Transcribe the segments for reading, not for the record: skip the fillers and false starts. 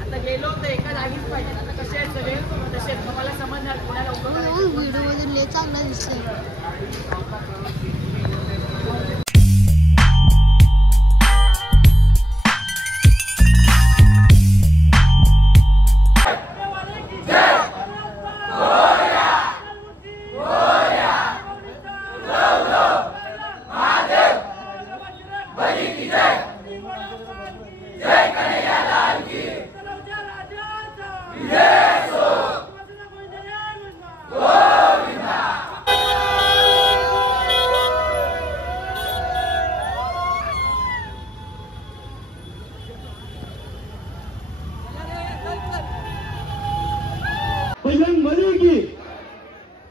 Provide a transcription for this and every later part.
आता गेलो तर एका जागीच पाहिजे. आता कसे आहेत सगळे तसे तुम्हाला समजणार पुण्याला व्हिडिओ मध्ये चांगला दिसतोय.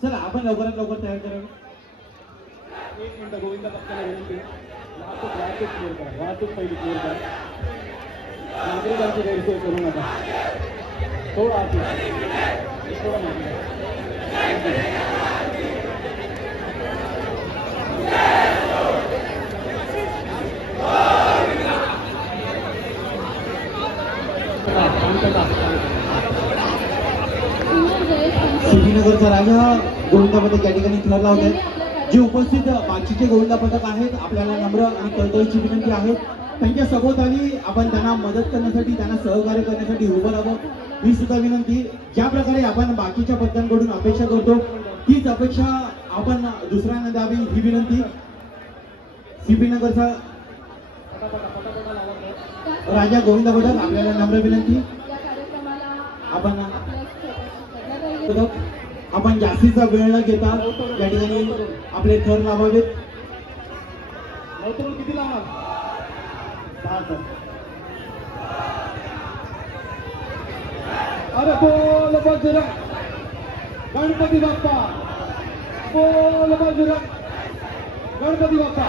चला आपण लवकरात लवकर तयार करावं. एक मिनिट गोविंदा पक्षाला विनंती. वाहतूक क्लिअर करा. वाहतूक पहिली क्लिअर करा. नागरिकांची गैरसोय करू नका. थोडा सिटीनगरचा राजा गोविंदा पथक या ठिकाणी ठरला होता. जे उपस्थित बाकीचे गोविंदा पथक आहेत आपल्याला नम्र आणि कळकळीची विनंती आहे त्यांच्या सभोवताली आपण त्यांना मदत करण्यासाठी त्यांना सहकार्य करण्यासाठी उभं राहावं ही सुद्धा विनंती. ज्या प्रकारे आपण बाकीच्या पथकांकडून अपेक्षा करतो तीच अपेक्षा आपण दुसऱ्यांना द्यावी ही विनंती. सिटीनगरचा राजा गोविंदा पथक आपल्याला नम्र विनंती. आपण जास्तीचा वेळ न घेता या ठिकाणी आपले थर लावावेत. किती लावणार? अरे बोल बजरंग गणपती बाप्पा. बोल बजरंग गणपती बाप्पा.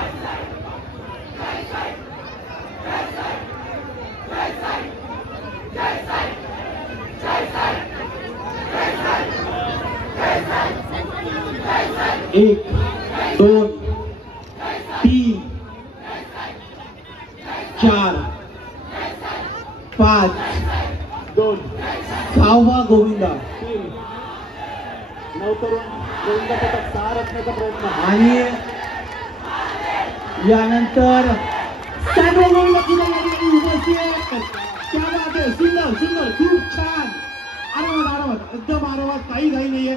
एक, दोन, तीन, चार, पाच, दोन, सहावा गोविंदा. तीन, नवतरुण गोविंदा पथक 6 रचण्याचा प्रयत्न आणि यानंतर सातवा गोविंदा पुन्हा या ठिकाणी उपस्थित. क्या बात आहे. सुंदर सुंदर खूप छान. आरामात आरामात एकदम आरामात काही घाई नाहीये.